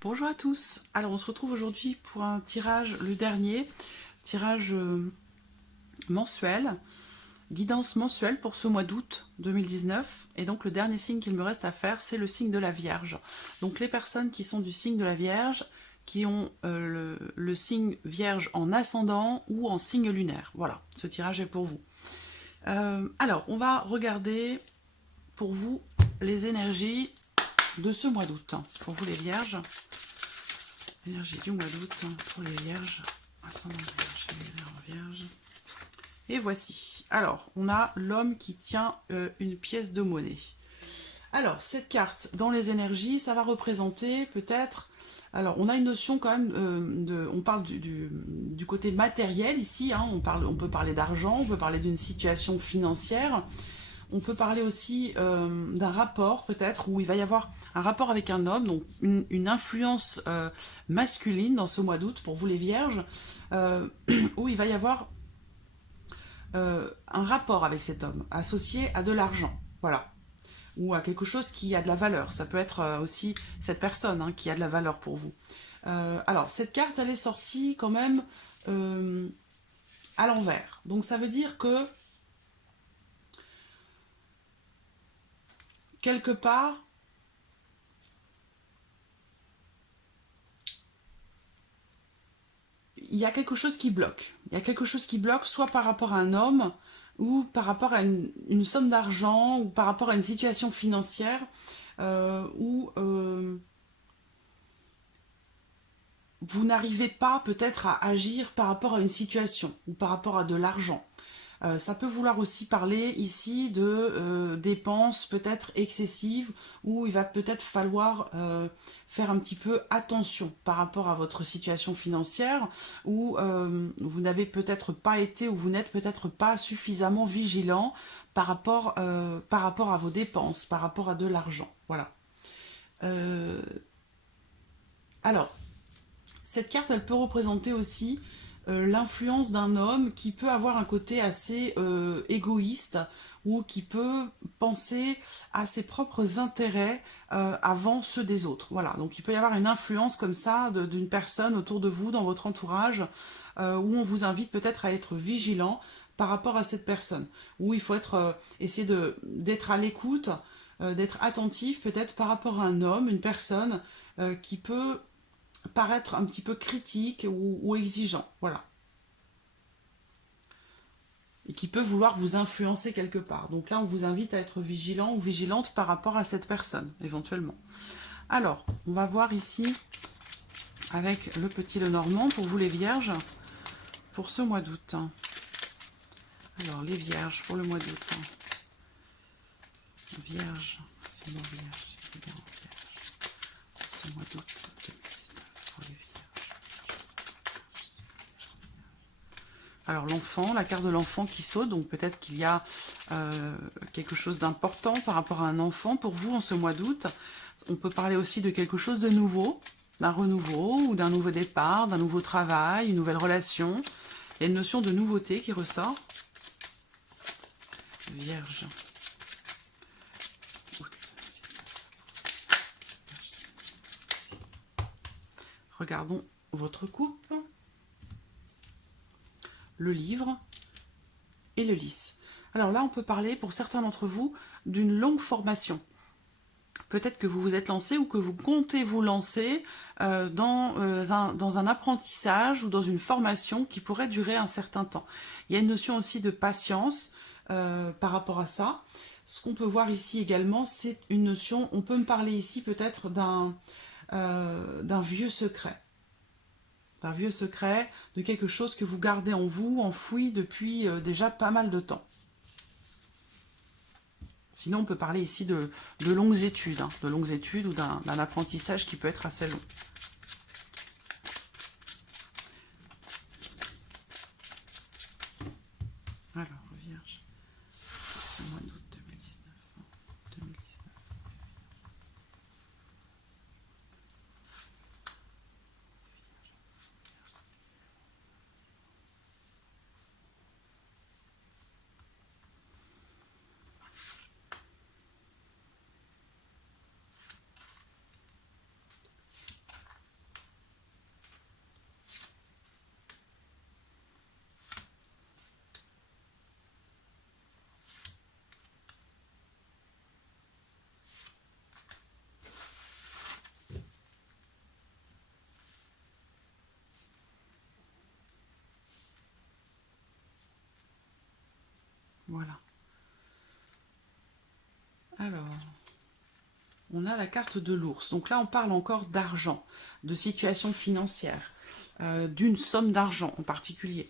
Bonjour à tous. Alors on se retrouve aujourd'hui pour un tirage, le dernier, tirage mensuel, guidance mensuelle pour ce mois d'août 2019. Et donc le dernier signe qu'il me reste à faire, c'est le signe de la Vierge. Donc les personnes qui sont du signe de la Vierge, qui ont le signe Vierge en ascendant ou en signe lunaire. Voilà, ce tirage est pour vous. Alors on va regarder pour vous les énergies de ce mois d'août. Pour vous les Vierges. Énergie du mois d'août pour les vierges. Ascendant vierge. Et voici. Alors, on a l'homme qui tient une pièce de monnaie. Alors, cette carte, dans les énergies, ça va représenter peut-être... Alors, on a une notion quand même on parle du côté matériel ici. Hein, on peut parler d'argent, on peut parler d'une situation financière. On peut parler aussi d'un rapport peut-être où il va y avoir un rapport avec un homme, donc une influence masculine dans ce mois d'août pour vous les vierges, où il va y avoir un rapport avec cet homme associé à de l'argent, voilà, ou à quelque chose qui a de la valeur. Ça peut être aussi cette personne hein, qui a de la valeur pour vous. Alors cette carte elle est sortie quand même à l'envers, donc ça veut dire que quelque part il y a quelque chose qui bloque. Il y a quelque chose qui bloque, soit par rapport à un homme, ou par rapport à une somme d'argent, ou par rapport à une situation financière, où vous n'arrivez pas peut-être à agir par rapport à une situation, ou par rapport à de l'argent. Ça peut vouloir aussi parler ici de dépenses peut-être excessives où il va peut-être falloir faire un petit peu attention par rapport à votre situation financière où vous n'avez peut-être pas été ou vous n'êtes peut-être pas suffisamment vigilant par rapport à vos dépenses, par rapport à de l'argent. Voilà. Euh, alors, cette carte, elle peut représenter aussi l'influence d'un homme qui peut avoir un côté assez égoïste ou qui peut penser à ses propres intérêts avant ceux des autres. Voilà, donc il peut y avoir une influence comme ça d'une personne autour de vous, dans votre entourage, où on vous invite peut-être à être vigilant par rapport à cette personne, où il faut essayer d'être à l'écoute, d'être attentif peut-être par rapport à un homme, une personne qui peut paraître un petit peu critique ou exigeant, voilà. Et qui peut vouloir vous influencer quelque part. Donc là, on vous invite à être vigilant ou vigilante par rapport à cette personne, éventuellement. Alors, on va voir ici, avec le petit Lenormand, pour vous les vierges, pour ce mois d'août. Alors, les vierges, pour le mois d'août. Vierge, c'est bon, vierge, c'est bien, vierge. Pour ce mois d'août 2019, pour les vierges. Alors l'enfant, la carte de l'enfant qui saute, donc peut-être qu'il y a quelque chose d'important par rapport à un enfant pour vous en ce mois d'août. On peut parler aussi de quelque chose de nouveau, d'un renouveau ou d'un nouveau départ, d'un nouveau travail, une nouvelle relation. Il y a une notion de nouveauté qui ressort. Vierge. Regardons votre coupe, le livre et le lys. Alors là, on peut parler, pour certains d'entre vous, d'une longue formation. Peut-être que vous vous êtes lancé ou que vous comptez vous lancer dans un apprentissage ou dans une formation qui pourrait durer un certain temps. Il y a une notion aussi de patience par rapport à ça. Ce qu'on peut voir ici également, c'est une notion, on peut me parler ici peut-être d'un vieux secret. D'un vieux secret, de quelque chose que vous gardez en vous, enfoui depuis déjà pas mal de temps. Sinon, on peut parler ici de longues études, hein, de longues études ou d'un apprentissage qui peut être assez long. Alors, Vierge, ce mois d'août 2019. Alors, on a la carte de l'ours. Donc là, on parle encore d'argent, de situation financière, d'une somme d'argent en particulier.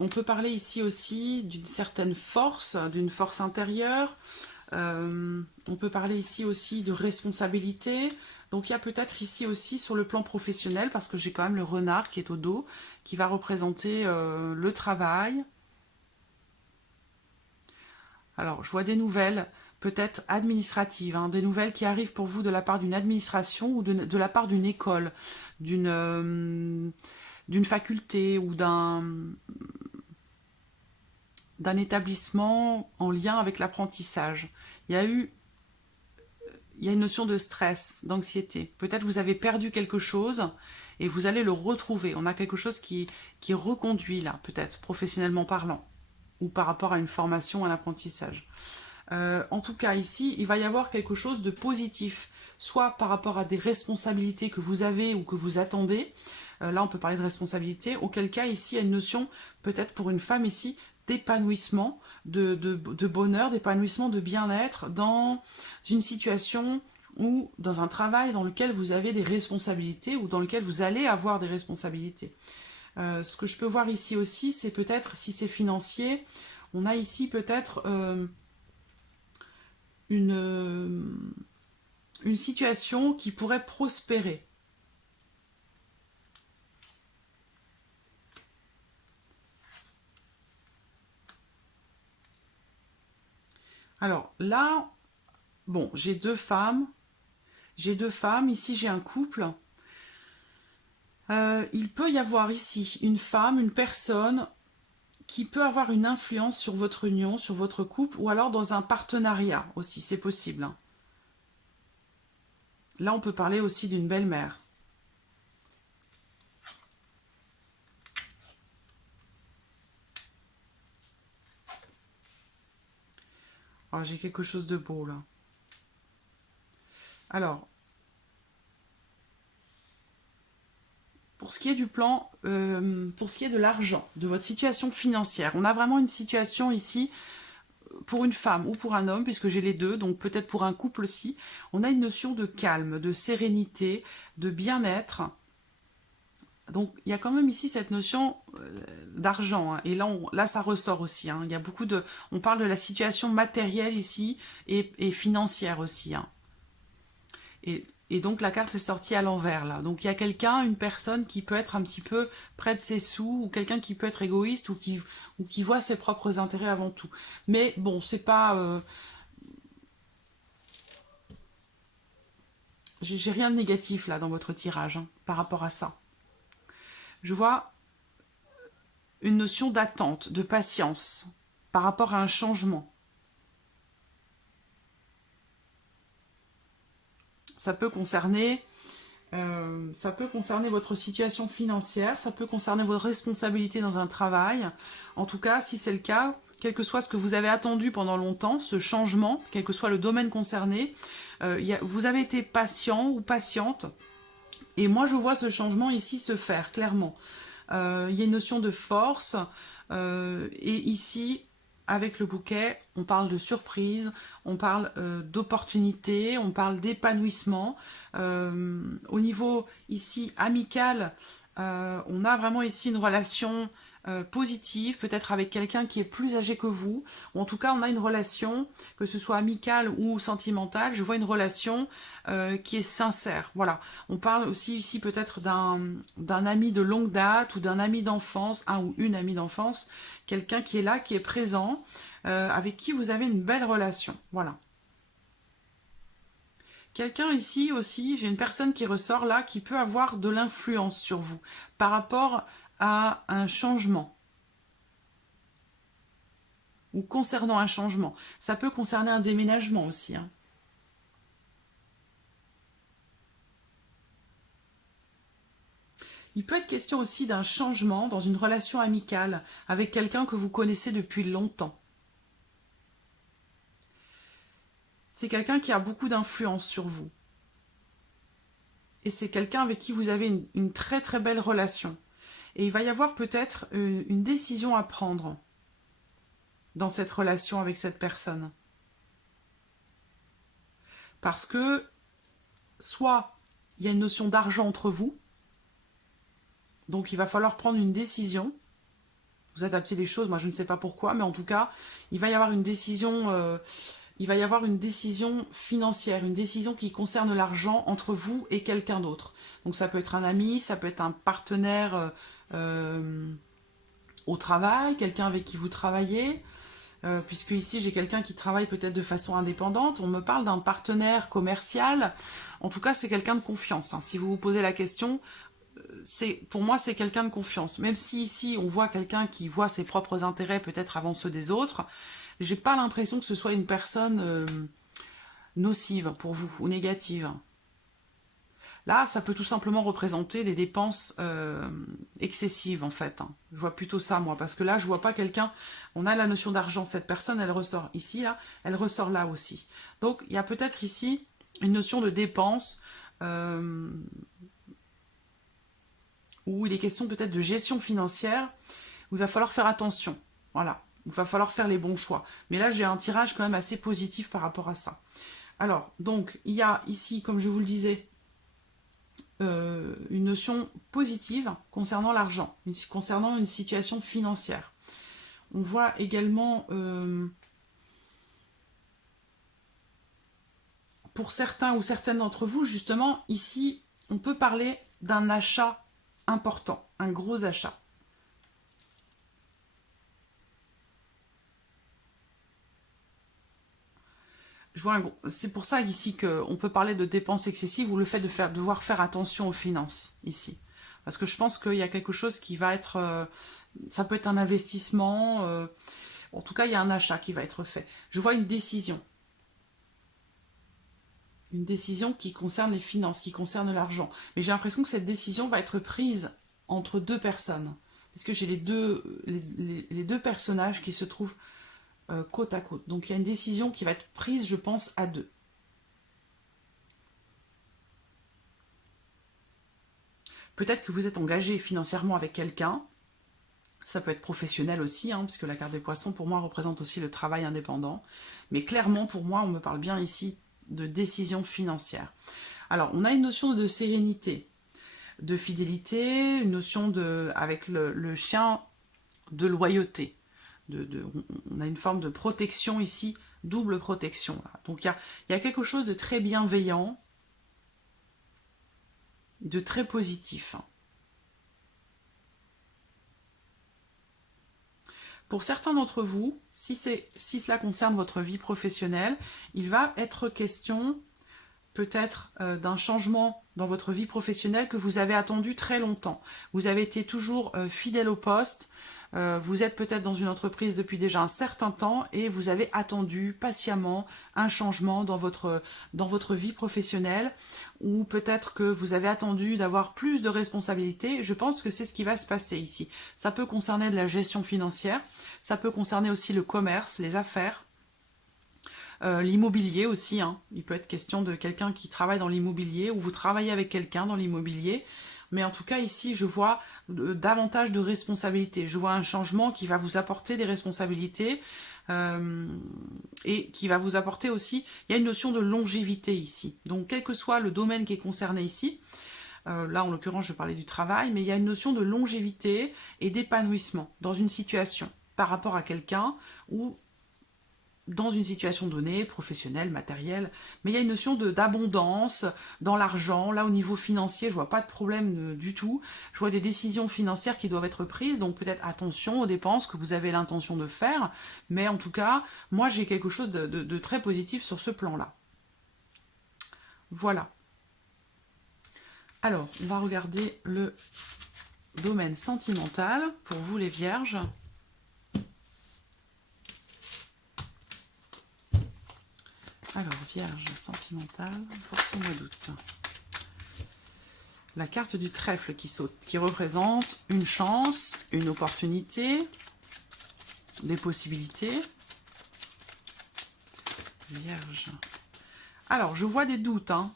On peut parler ici aussi d'une certaine force, d'une force intérieure. On peut parler ici aussi de responsabilité. Donc il y a peut-être ici aussi sur le plan professionnel, parce que j'ai quand même le renard qui est au dos, qui va représenter le travail. Alors, je vois des nouvelles, peut-être administratives, hein, des nouvelles qui arrivent pour vous de la part d'une administration ou de la part d'une école, d'une faculté ou d'un établissement en lien avec l'apprentissage. Il y a une notion de stress, d'anxiété. Peut-être vous avez perdu quelque chose et vous allez le retrouver. On a quelque chose qui reconduit là, peut-être professionnellement parlant, ou par rapport à une formation, à l'apprentissage. En tout cas, ici, il va y avoir quelque chose de positif, soit par rapport à des responsabilités que vous avez ou que vous attendez. Là, on peut parler de responsabilité. Auquel cas, ici, il y a une notion, peut-être pour une femme ici, d'épanouissement, de bonheur, d'épanouissement, de bien-être dans une situation ou dans un travail dans lequel vous avez des responsabilités ou dans lequel vous allez avoir des responsabilités. Ce que je peux voir ici aussi, c'est peut-être, si c'est financier, on a ici peut-être une situation qui pourrait prospérer. Alors là, bon, j'ai deux femmes. Ici j'ai un couple. Il peut y avoir ici une femme, une personne qui peut avoir une influence sur votre union, sur votre couple, ou alors dans un partenariat aussi, c'est possible, hein. Là, on peut parler aussi d'une belle-mère. Oh, j'ai quelque chose de beau, là. Alors, pour ce qui est du plan, pour ce qui est de l'argent, de votre situation financière, on a vraiment une situation ici, pour une femme ou pour un homme, puisque j'ai les deux, donc peut-être pour un couple aussi, on a une notion de calme, de sérénité, de bien-être. Donc il y a quand même ici cette notion d'argent, hein. Et là, là ça ressort aussi, hein. Il y a beaucoup de, on parle de la situation matérielle ici et financière aussi, hein. Et donc la carte est sortie à l'envers là. Donc il y a quelqu'un, une personne qui peut être un petit peu près de ses sous, ou quelqu'un qui peut être égoïste ou qui voit ses propres intérêts avant tout. Mais bon, c'est pas, j'ai rien de négatif là dans votre tirage, hein, par rapport à ça. Je vois une notion d'attente, de patience par rapport à un changement. Ça peut concerner votre situation financière, ça peut concerner vos responsabilités dans un travail. En tout cas, si c'est le cas, quel que soit ce que vous avez attendu pendant longtemps, ce changement, quel que soit le domaine concerné, vous avez été patient ou patiente. Et moi, je vois ce changement ici se faire, clairement. Il y a une notion de force. Et ici, avec le bouquet, on parle de surprise, on parle d'opportunité, on parle d'épanouissement. Au niveau ici amical, on a vraiment ici une relation positive, peut-être avec quelqu'un qui est plus âgé que vous, ou en tout cas on a une relation, que ce soit amicale ou sentimentale, je vois une relation qui est sincère. Voilà, on parle aussi ici peut-être d'un ami de longue date ou d'un ami d'enfance, un ou une amie d'enfance, quelqu'un qui est là, qui est présent, avec qui vous avez une belle relation. Voilà. Quelqu'un ici aussi, j'ai une personne qui ressort là, qui peut avoir de l'influence sur vous par rapport à un changement ou concernant un changement. Ça peut concerner un déménagement aussi, hein. Il peut être question aussi d'un changement dans une relation amicale avec quelqu'un que vous connaissez depuis longtemps. C'est quelqu'un qui a beaucoup d'influence sur vous. Et c'est quelqu'un avec qui vous avez une très très belle relation. Et il va y avoir peut-être une décision à prendre. dans cette relation avec cette personne. Parce que, soit il y a une notion d'argent entre vous, donc il va falloir prendre une décision, vous adaptez les choses, moi je ne sais pas pourquoi, mais en tout cas, il va y avoir une décision, financière, une décision qui concerne l'argent entre vous et quelqu'un d'autre. Donc ça peut être un ami, ça peut être un partenaire au travail, quelqu'un avec qui vous travaillez, puisque ici j'ai quelqu'un qui travaille peut-être de façon indépendante, on me parle d'un partenaire commercial, en tout cas c'est quelqu'un de confiance, hein. Si vous vous posez la question, pour moi c'est quelqu'un de confiance, même si ici on voit quelqu'un qui voit ses propres intérêts peut-être avant ceux des autres, j'ai pas l'impression que ce soit une personne nocive pour vous ou négative. Là, ça peut tout simplement représenter des dépenses excessives, en fait, hein. Je vois plutôt ça, moi, parce que là, je vois pas quelqu'un... On a la notion d'argent, cette personne, elle ressort ici, là, elle ressort là aussi. Donc, il y a peut-être ici une notion de dépense, où il est question peut-être de gestion financière, où il va falloir faire attention. Voilà, il va falloir faire les bons choix. Mais là, j'ai un tirage quand même assez positif par rapport à ça. Alors, donc, il y a ici, comme je vous le disais, une notion positive concernant l'argent, concernant une situation financière. On voit également, pour certains ou certaines d'entre vous, justement, ici, on peut parler d'un achat important, un gros achat. C'est pour ça ici qu'on peut parler de dépenses excessives ou le fait de devoir faire attention aux finances ici. Parce que je pense qu'il y a quelque chose qui va être... ça peut être un investissement. En tout cas, il y a un achat qui va être fait. Je vois une décision. Une décision qui concerne les finances, qui concerne l'argent. Mais j'ai l'impression que cette décision va être prise entre deux personnes. Parce que j'ai les deux personnages qui se trouvent côte à côte. Donc il y a une décision qui va être prise, je pense, à deux. Peut-être que vous êtes engagé financièrement avec quelqu'un. Ça peut être professionnel aussi, hein, parce que la carte des poissons, pour moi, représente aussi le travail indépendant. Mais clairement, pour moi, on me parle bien ici de décision financière. Alors, on a une notion de sérénité, de fidélité, une notion avec le chien, de loyauté. On a une forme de protection ici, double protection. Là. Donc il y a quelque chose de très bienveillant, de très positif. Pour certains d'entre vous, si cela concerne votre vie professionnelle, il va être question peut-être d'un changement dans votre vie professionnelle que vous avez attendu très longtemps. Vous avez été toujours fidèle au poste, vous êtes peut-être dans une entreprise depuis déjà un certain temps et vous avez attendu patiemment un changement dans votre vie professionnelle, ou peut-être que vous avez attendu d'avoir plus de responsabilités. Je pense que c'est ce qui va se passer ici. Ça peut concerner de la gestion financière, ça peut concerner aussi le commerce, les affaires, l'immobilier aussi, hein. Il peut être question de quelqu'un qui travaille dans l'immobilier ou vous travaillez avec quelqu'un dans l'immobilier. Mais en tout cas, ici, je vois davantage de responsabilités. Je vois un changement qui va vous apporter des responsabilités et qui va vous apporter aussi... Il y a une notion de longévité ici. Donc, quel que soit le domaine qui est concerné ici, là, en l'occurrence, je parlais du travail, mais il y a une notion de longévité et d'épanouissement dans une situation par rapport à quelqu'un ou dans une situation donnée, professionnelle, matérielle, mais il y a une notion d'abondance dans l'argent. Là, au niveau financier, je vois pas de problème du tout. Je vois des décisions financières qui doivent être prises, donc peut-être attention aux dépenses que vous avez l'intention de faire, mais en tout cas, moi, j'ai quelque chose de très positif sur ce plan-là. Voilà. Alors, on va regarder le domaine sentimental pour vous, les vierges. Alors, Vierge sentimentale pour ce mois d'août. La carte du trèfle qui saute, qui représente une chance, une opportunité, des possibilités. Vierge. Alors, je vois des doutes. Hein.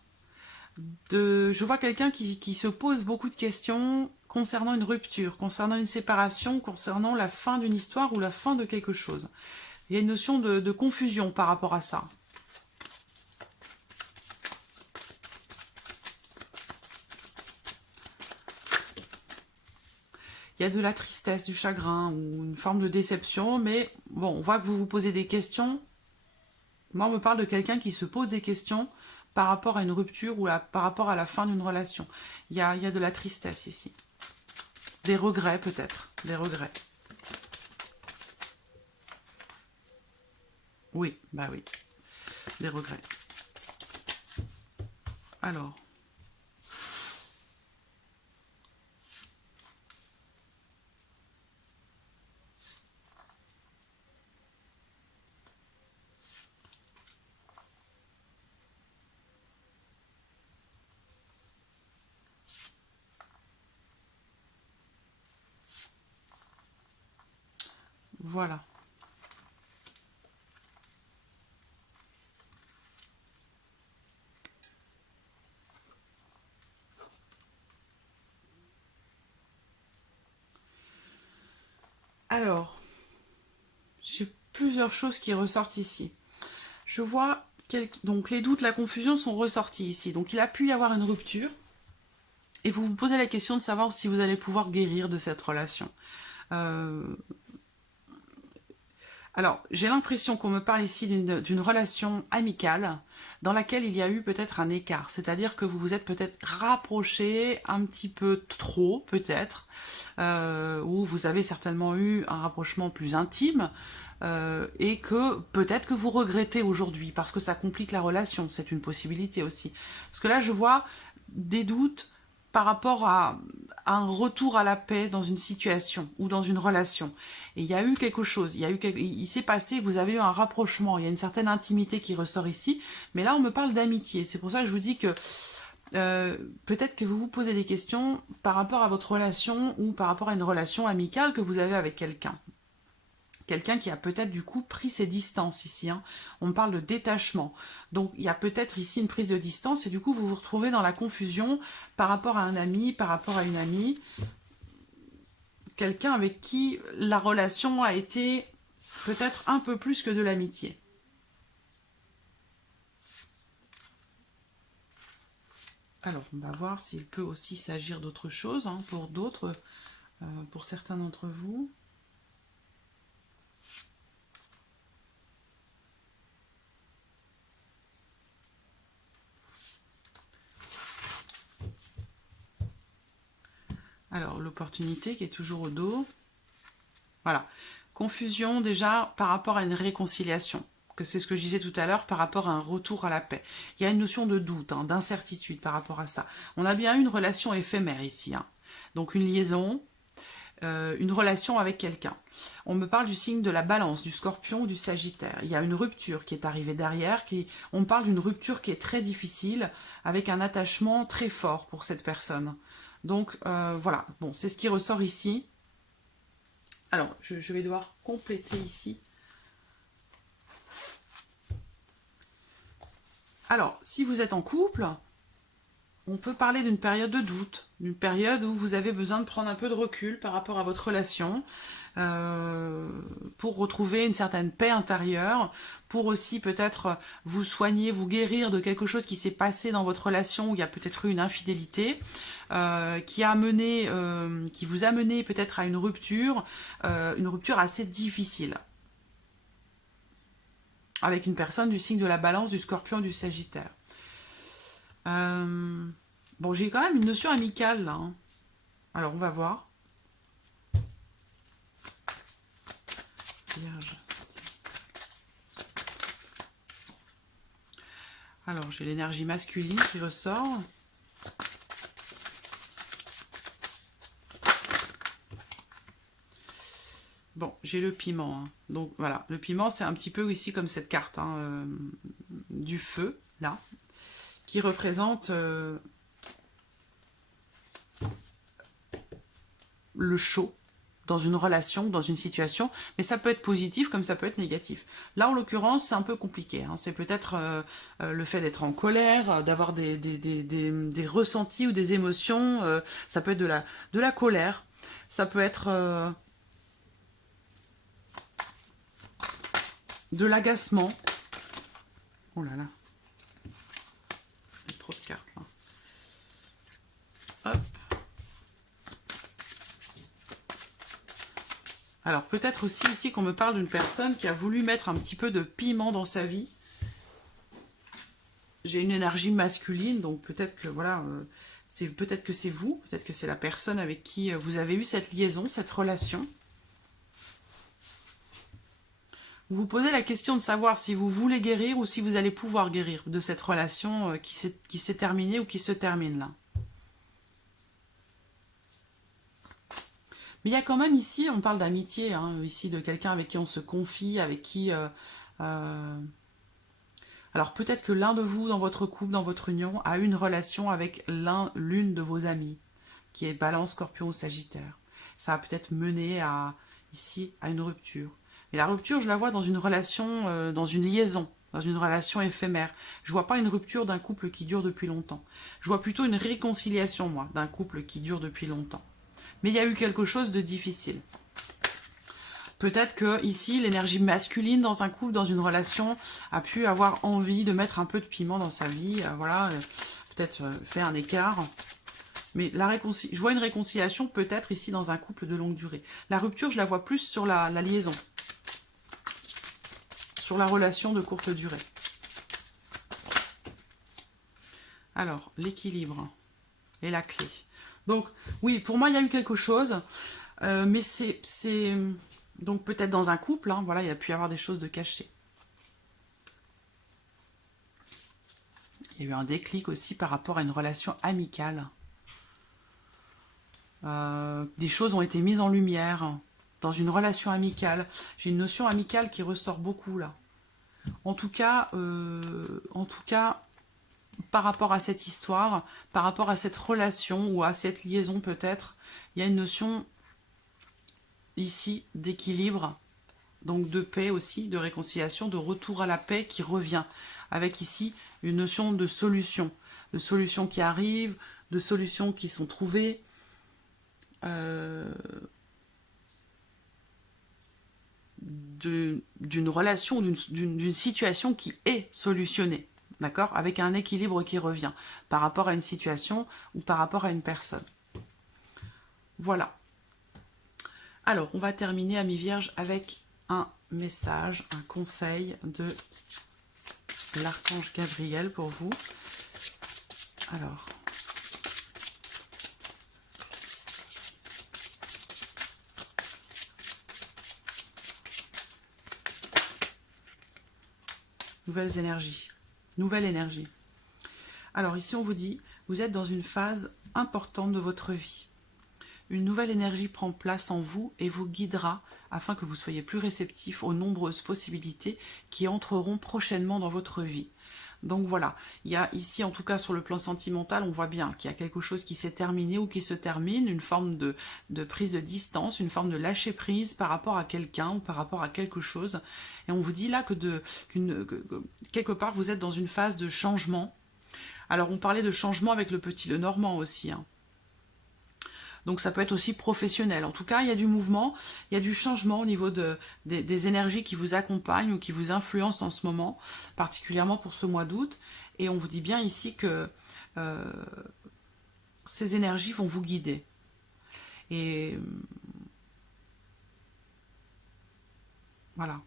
Je vois quelqu'un qui se pose beaucoup de questions concernant une rupture, concernant une séparation, concernant la fin d'une histoire ou la fin de quelque chose. Il y a une notion de confusion par rapport à ça. Il y a de la tristesse, du chagrin ou une forme de déception, mais bon, on voit que vous vous posez des questions. Moi, on me parle de quelqu'un qui se pose des questions par rapport à une rupture ou par rapport à la fin d'une relation. Il y a de la tristesse ici. Des regrets peut-être, des regrets. Oui, bah oui, des regrets. Alors... Voilà. Alors, j'ai plusieurs choses qui ressortent ici. Je vois, donc les doutes, la confusion sont ressortis ici. Donc il a pu y avoir une rupture. Et vous vous posez la question de savoir si vous allez pouvoir guérir de cette relation. Alors, j'ai l'impression qu'on me parle ici d'une relation amicale dans laquelle il y a eu peut-être un écart. C'est-à-dire que vous vous êtes peut-être rapprochés un petit peu trop, peut-être, ou vous avez certainement eu un rapprochement plus intime, et que peut-être que vous regrettez aujourd'hui parce que ça complique la relation. C'est une possibilité aussi. Parce que là, je vois des doutes par rapport à un retour à la paix dans une situation ou dans une relation. Et il y a eu quelque chose, il s'est passé, vous avez eu un rapprochement, il y a une certaine intimité qui ressort ici, mais là on me parle d'amitié. C'est pour ça que je vous dis que peut-être que vous vous posez des questions par rapport à votre relation ou par rapport à une relation amicale que vous avez avec quelqu'un. Quelqu'un qui a peut-être du coup pris ses distances ici. Hein. On me parle de détachement. Donc il y a peut-être ici une prise de distance et du coup vous vous retrouvez dans la confusion par rapport à un ami, par rapport à une amie. Quelqu'un avec qui la relation a été peut-être un peu plus que de l'amitié. Alors on va voir s'il peut aussi s'agir d'autre chose hein, pour d'autres, pour certains d'entre vous. Alors, l'opportunité qui est toujours au dos. Voilà. Confusion déjà par rapport à une réconciliation. Que c'est ce que je disais tout à l'heure par rapport à un retour à la paix. Il y a une notion de doute, hein, d'incertitude par rapport à ça. On a bien eu une relation éphémère ici. Hein. Donc une liaison, une relation avec quelqu'un. On me parle du signe de la balance, du scorpion ou du sagittaire. Il y a une rupture qui est arrivée derrière. On me parle d'une rupture qui est très difficile, avec un attachement très fort pour cette personne. Donc voilà, bon, c'est ce qui ressort ici. Alors, je vais devoir compléter ici. Alors, si vous êtes en couple, on peut parler d'une période de doute, d'une période où vous avez besoin de prendre un peu de recul par rapport à votre relation, pour retrouver une certaine paix intérieure, pour aussi peut-être vous soigner, vous guérir de quelque chose qui s'est passé dans votre relation où il y a peut-être eu une infidélité, qui vous a mené peut-être à une rupture assez difficile. Avec une personne du signe de la balance, du scorpion, du sagittaire. Bon, j'ai quand même une notion amicale là. Hein. Alors, on va voir. Vierge. Alors, j'ai l'énergie masculine qui ressort. Bon, j'ai le piment. Hein. Donc, voilà. Le piment, c'est un petit peu ici comme cette carte hein, du feu, là, qui représente le chaud dans une relation, dans une situation, mais ça peut être positif comme ça peut être négatif. Là, en l'occurrence, c'est un peu compliqué. Hein. C'est peut-être le fait d'être en colère, d'avoir des ressentis ou des émotions. Ça peut être de la colère. Ça peut être... de l'agacement. Oh là là. Il y a trop de cartes là. Hop. Alors peut-être aussi ici qu'on me parle d'une personne qui a voulu mettre un petit peu de piment dans sa vie. J'ai une énergie masculine, donc peut-être que voilà, peut-être que c'est vous, peut-être que c'est la personne avec qui vous avez eu cette liaison, cette relation. Vous vous posez la question de savoir si vous voulez guérir ou si vous allez pouvoir guérir de cette relation qui s'est terminée ou qui se termine là. Mais il y a quand même ici, on parle d'amitié, hein, ici de quelqu'un avec qui on se confie, avec qui... Alors peut-être que l'un de vous, dans votre couple, dans votre union, a eu une relation avec l'une de vos amis, qui est Balance, Scorpion ou Sagittaire. Ça a peut-être mené ici à une rupture. Et la rupture, je la vois dans une relation, dans une liaison, dans une relation éphémère. Je vois pas une rupture d'un couple qui dure depuis longtemps. Je vois plutôt une réconciliation, moi, d'un couple qui dure depuis longtemps. Mais il y a eu quelque chose de difficile. Peut-être que ici, l'énergie masculine dans un couple, dans une relation, a pu avoir envie de mettre un peu de piment dans sa vie. Voilà, peut-être faire un écart. Mais je vois une réconciliation peut-être ici dans un couple de longue durée. La rupture, je la vois plus sur la liaison. Sur la relation de courte durée. Alors, l'équilibre et la clé. Donc, oui, pour moi, il y a eu quelque chose, mais c'est donc peut-être dans un couple, hein, voilà, il y a pu y avoir des choses de cachées. Il y a eu un déclic aussi par rapport à une relation amicale. Des choses ont été mises en lumière dans une relation amicale. J'ai une notion amicale qui ressort beaucoup là. En tout cas, par rapport à cette histoire, par rapport à cette relation ou à cette liaison peut-être, il y a une notion ici d'équilibre, donc de paix aussi, de réconciliation, de retour à la paix qui revient, avec ici une notion de solutions qui arrivent, de solutions qui sont trouvées, d'une relation, d'une situation qui est solutionnée. D'accord? Avec un équilibre qui revient par rapport à une situation ou par rapport à une personne. Voilà. Alors, on va terminer, amis vierges, avec un message, un conseil de l'archange Gabriel pour vous. Alors... nouvelles énergies. Nouvelle énergie. Alors ici, on vous dit, vous êtes dans une phase importante de votre vie. Une nouvelle énergie prend place en vous et vous guidera afin que vous soyez plus réceptif aux nombreuses possibilités qui entreront prochainement dans votre vie. Donc voilà, il y a ici, en tout cas sur le plan sentimental, on voit bien qu'il y a quelque chose qui s'est terminé ou qui se termine, une forme de prise de distance, une forme de lâcher prise par rapport à quelqu'un ou par rapport à quelque chose. Et on vous dit là que quelque part vous êtes dans une phase de changement. Alors on parlait de changement avec le petit Lenormand aussi, hein. Donc ça peut être aussi professionnel. En tout cas, il y a du mouvement, il y a du changement au niveau des énergies qui vous accompagnent ou qui vous influencent en ce moment, particulièrement pour ce mois d'août. Et on vous dit bien ici que ces énergies vont vous guider. Et voilà,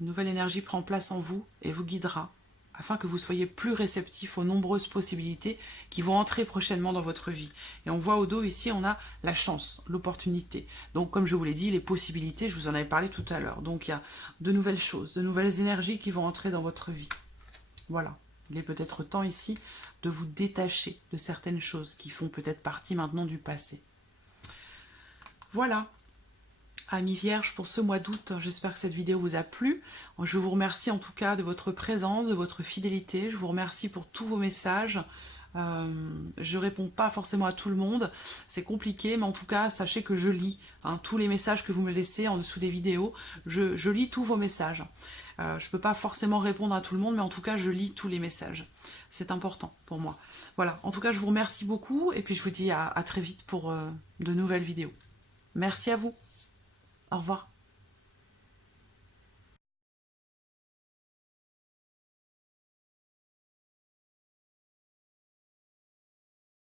une nouvelle énergie prend place en vous et vous guidera, afin que vous soyez plus réceptif aux nombreuses possibilités qui vont entrer prochainement dans votre vie. Et on voit au dos ici, on a la chance, l'opportunité. Donc comme je vous l'ai dit, les possibilités, je vous en avais parlé tout à l'heure. Donc il y a de nouvelles choses, de nouvelles énergies qui vont entrer dans votre vie. Voilà, il est peut-être temps ici de vous détacher de certaines choses qui font peut-être partie maintenant du passé. Voilà. Amis vierges, pour ce mois d'août, j'espère que cette vidéo vous a plu. Je vous remercie en tout cas de votre présence, de votre fidélité. Je vous remercie pour tous vos messages. Je réponds pas forcément à tout le monde, c'est compliqué, mais en tout cas, sachez que je lis tous les messages que vous me laissez en dessous des vidéos. Je lis tous vos messages. Je peux pas forcément répondre à tout le monde, mais en tout cas, je lis tous les messages. C'est important pour moi. Voilà, en tout cas, je vous remercie beaucoup et puis je vous dis à très vite pour de nouvelles vidéos. Merci à vous. Au revoir.